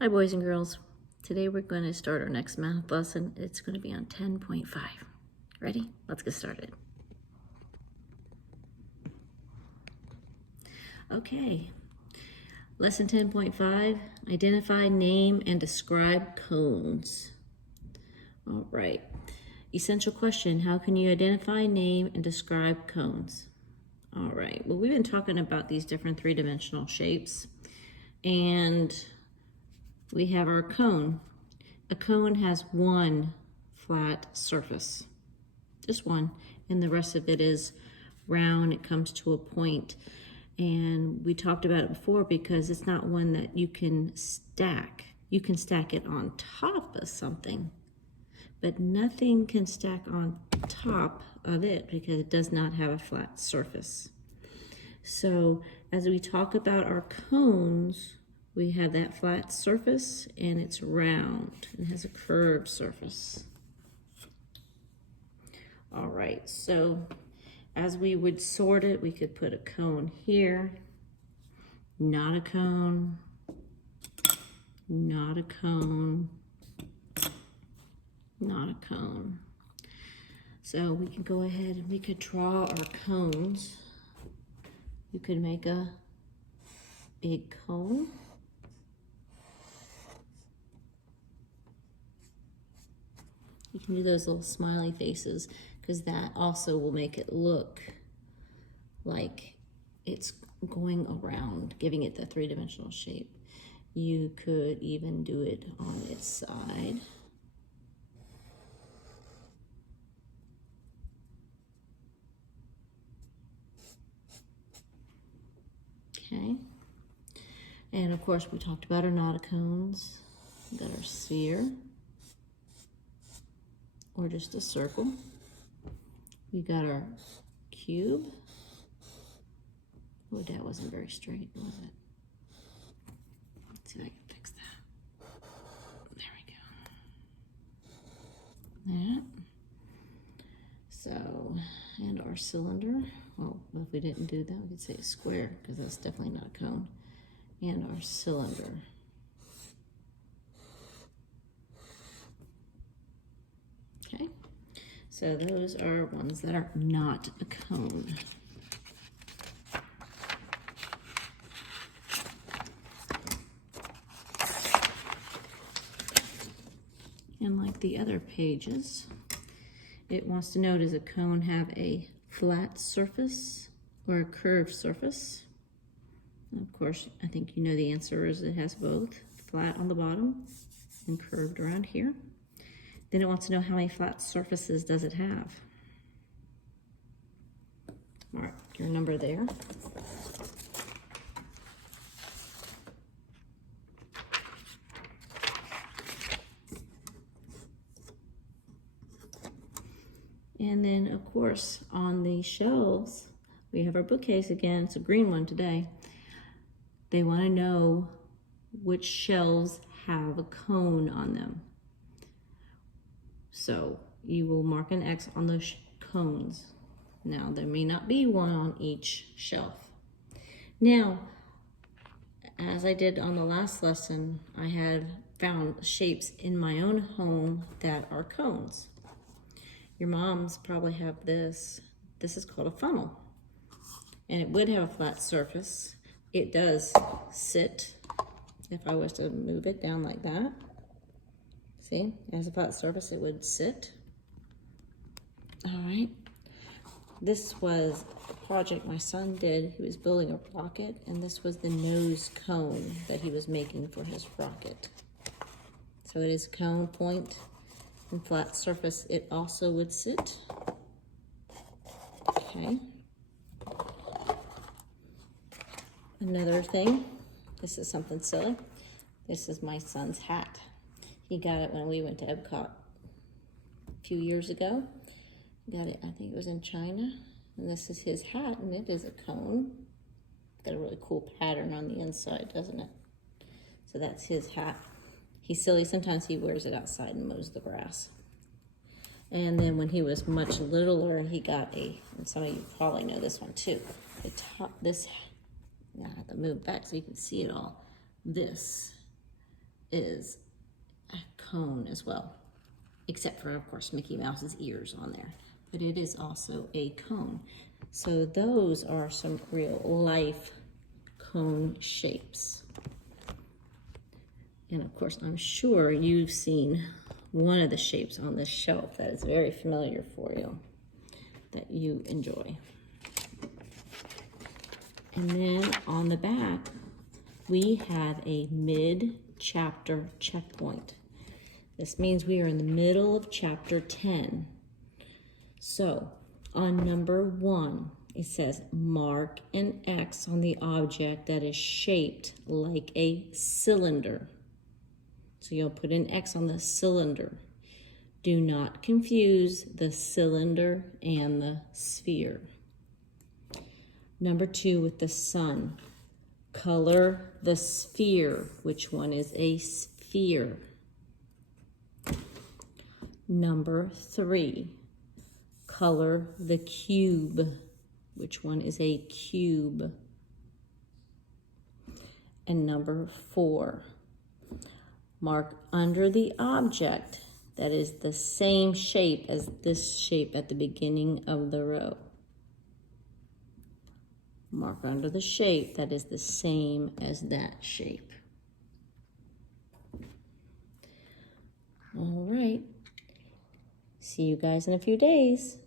Hi boys and girls. Today we're going to start our next math lesson. It's going to be on 10.5. Ready? Let's get started. Okay. Lesson 10.5, identify, name, and describe cones. All right. Essential question, how can you identify, name, and describe cones? All right. Well, we've been talking about these different three-dimensional shapes, and we have our cone. A cone has one flat surface, just one, and the rest of it is round. It comes to a point, and we talked about it before because it's not one that you can stack. You can stack it on top of something, but nothing can stack on top of it because it does not have a flat surface. So as we talk about our cones, we have that flat surface and it's round and has a curved surface. All right, so as we would sort it, we could put a cone here, not a cone, not a cone, not a cone. So we can go ahead and we could draw our cones. You could make a big cone. You can do those little smiley faces because that also will make it look like it's going around, giving it the three-dimensional shape. You could even do it on its side. Okay. And of course, we talked about our notocones. We got our sphere, or just a circle. We got our cube. Oh, that wasn't very straight, was it? Let's see if I can fix that. There we go. That. So, and our cylinder. Well, if we didn't do that, we could say a square, because that's definitely not a cone. And our cylinder. Okay, so those are ones that are not a cone. And like the other pages, it wants to know, does a cone have a flat surface or a curved surface? And of course, I think you know the answer is it has both, flat on the bottom and curved around here. Then it wants to know how many flat surfaces does it have. Mark your number there. And then, of course, on the shelves, we have our bookcase again. It's a green one today. They want to know which shelves have a cone on them. So you will mark an X on those cones. Now, there may not be one on each shelf. Now, as I did on the last lesson, I had found shapes in my own home that are cones. Your moms probably have this. This is called a funnel. And it would have a flat surface. It does sit. If I was to move it down like that, see, it has a flat surface, it would sit. All right. This was a project my son did. He was building a rocket, and this was the nose cone that he was making for his rocket. So it is cone, point, and flat surface. It also would sit. Okay. Another thing, this is something silly. This is my son's hat. He got it when we went to Epcot a few years ago. Got it, I think it was in China. And this is his hat, and it is a cone. Got a really cool pattern on the inside, doesn't it? So that's his hat. He's silly. Sometimes he wears it outside and mows the grass. And then when he was much littler, he got and some of you probably know this one too. I have to move back so you can see it all. This is a cone as well, except for, of course, Mickey Mouse's ears on there. But it is also a cone. So those are some real life cone shapes. And of course, I'm sure you've seen one of the shapes on this shelf that is very familiar for you, that you enjoy. And then on the back, we have a mid-chapter checkpoint. This means we are in the middle of chapter 10. So on number 1, it says mark an X on the object that is shaped like a cylinder. So you'll put an X on the cylinder. Do not confuse the cylinder and the sphere. Number 2 with the sun. Color the sphere. Which one is a sphere? Number 3. Color the cube. Which one is a cube? And number 4. Mark under the object that is the same shape as this shape at the beginning of the row. Mark under the shape that is the same as that shape. All right. See you guys in a few days.